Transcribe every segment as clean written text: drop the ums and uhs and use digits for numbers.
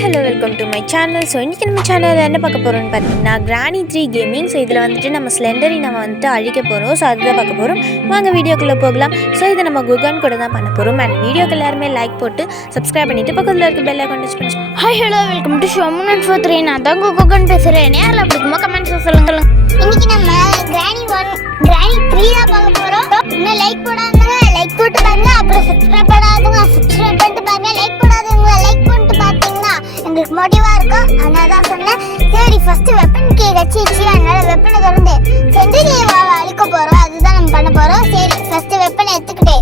hello, welcome to my channel. So இன்னைக்கு நம்ம சேனல்ல என்ன பார்க்க போறோம்னு பார்த்தீங்கன்னா Granny 3 Gaming. So இதுல வந்துட்டு நம்ம ஸ்லெண்டரி நம்ம வந்துட்டு அழிக்க போறோம். So அதுதான் பார்க்க போறோம். வாங்க வீடியோக்குள்ள போகலாம். So இத நம்ம குகன் கூட தான் பண்ண போறோம். And வீடியோக்கு எல்லாரும் லைக் போட்டு subscribe பண்ணிட்டு பக்கத்துல இருக்க bell icon touch பண்ணுங்க. Hi hello, welcome to Shomun143. நான் தான் குகன் பேசுறேன். யாரல பிடிக்குமோ கமெண்ட்ஸ்ல சொல்லுங்க. இன்னைக்கு நம்ம Granny 3 தான் பார்க்க போறோம். இன்னும் லைக் போடாதவங்க லைக் போட்டு பாருங்க. அப்புறம் subscribe பண்ணாதவங்க subscribe பண்ணிட்டு பாருங்க. லைக் போடாதவங்க லைக் பண்ணிட்டு பாத்தீங்கன்னா உங்களுக்கு மோட்டிவா இருக்கும். அதனால தான் சொன்னேன். சரி ஃபர்ஸ்ட் வெப்பன் கீ வச்சிச்சு. அதனால வெப்பனை திறந்து சென்டினியை அழிக்க போறோம். அதுதான் நம்ம பண்ண போறோம். சரி ஃபர்ஸ்ட் வெப்பனை எடுத்துக்கிட்டு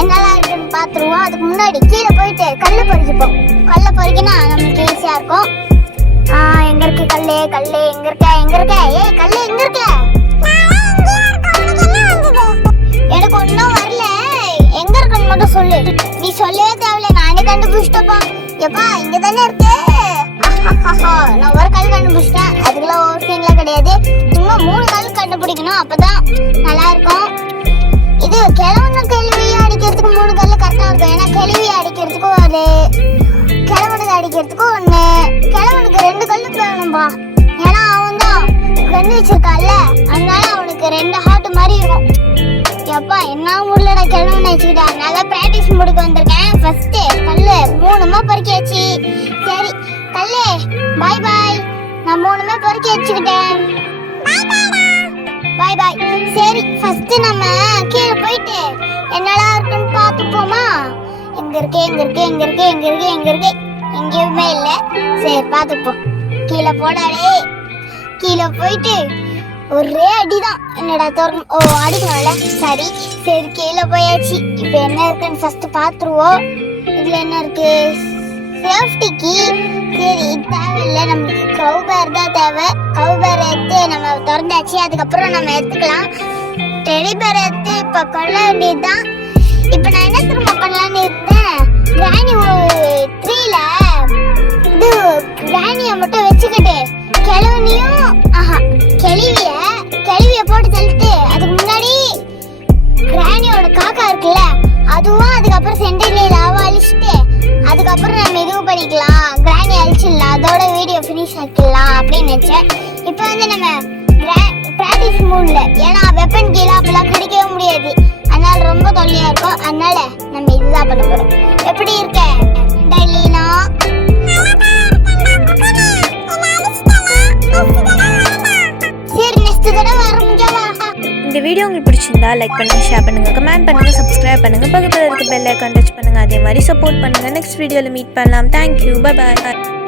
என்னெல்லாம் இருக்குன்னு பாத்துருவோம். அதுக்கு முன்னாடி கீழே போயிட்டு கல்லு பொறிக்கப்போம். கல்லை பொறிக்கினா நமக்கு ஈஸியா இருக்கும். எங்க இருக்கு கல்லு எங்க இருக்க ஏய் கல்லு எங்க இருக்க? எனக்கு ஒன்னும் வரல. எங்க இருக்குன்னு மட்டும் சொல்லு. நீ சொல்லவே தேவையில்ல, நானே கண்டுபிடிச்சிட்டப்பா. எப்பா இங்க தானே இருக்கு. நான் ஒரு கல் கண்டுபிடிச்சிட்டேன். அதுக்கெல்லாம் ஒரு சீன்லாம் கிடையாது. சும்மா 3 கல் கண்டுபிடிக்கணும், அப்பதான் நல்லா இருக்கும். இது கிழவன கேள்வி அடிக்கிறதுக்கு 3 கல் கரெக்டா இருக்கும். ஏன்னா கேள்வி அடிக்கிறதுக்கு ஒரு கிழவனுக்கு அடிக்கிறதுக்கு 1 கிழவனுக்கு 2 கல்லு வேணும்பா. ஏன்னா அவன் தான் கண்ணு வச்சிருக்கான்ல, அதனால அவனுக்கு 2 ஹார்ட் மாதிரி இருக்கும். எப்பா என்ன ஊர்லடா கிழவனை வச்சுக்கிட்டா. நல்லா பிராக்டிஸ் முடிக்க வந்திருக்கேன். ஃபர்ஸ்ட் கல்லு 3மா பொறுக்கியாச்சு. சரி கல்லு பாய் பாய். நான் 3மே பொறுக்கி வச்சுக்கிட்டேன். பாய் பாய். சரி ஃபர்ஸ்ட் நம்ம கீழே போயிட்டு என்னடா இருக்குன்னு பார்த்துப்போமா. எங்க இருக்கு எங்கேயுமே இல்லை. சரி பார்த்துப்போம். கீழே போடாடே. கீழே போயிட்டு ஒரே அடிதான். என்னடா திறக்கும். ஓ அடிக்கணும்ல. சரி கீழே போயாச்சு. இப்போ என்ன இருக்குன்னு ஃபர்ஸ்ட் பார்த்துருவோம். இதுல என்ன இருக்கு? சேஃப்டிக்கு. சரி இது தேவையில்லை, நமக்கு கவுபேர் தான் தேவை. கவுபேர் எடுத்து நம்ம திறந்தாச்சு. அதுக்கப்புறம் நம்ம எடுத்துக்கலாம். டெலிபேர் எடுத்து இப்போ கொள்ள வேண்டியதுதான். இப்போ நான் என்ன திரும்ப பண்ணலான்னு இருந்தேன். Granny 3ல இது Granny-ய மட்டும் வச்சுக்கிட்டு கிழவனையும் கிழவிய போட்டு தள்ளிட்டு அதுக்கு முன்னாடி Granny-யோட காக்கா இருக்குல்ல அதுவும் அதுக்கப்புறம் சென்டர்ல அழிச்சிட்டு அதுக்கப்புறம் நம்ம இது பண்ணிக்கலாம். Granny அழிச்சிடலாம், அதோட வீடியோ ஃபினிஷ் ஆக்கிடலாம் அப்படின்னு நினைச்சேன். இப்போ வந்து நம்ம பிராக்டிஸ் மூட்ல, ஏன்னா வெப்பன் கீழே அப்பெல்லாம் கிடைக்கவே முடியாது. அதனால ரொம்ப தொல்லையா இருக்கும். அதனால நம்ம இதுதான் பண்ண போறோம். எப்படி இருக்க டெய்லினா? சரி நெக்ஸ்ட் தடவை வர முடியாதா? இந்த வீடியோ உங்களுக்கு பிடிச்சிருந்தா லைக் பண்ணுங்க, ஷேர் பண்ணுங்க, கமெண்ட் பண்ணுங்க, சப்ஸ்கிரைப் பண்ணுங்க, பக்கத்துல இருக்க பெல் ஐகான் டச் பண்ணுங்க. அதே மாதிரி சப்போர்ட் பண்ணுங்க. நெக்ஸ்ட் வீடியோல மீட் பண்ணலாம். Thank you. Bye bye.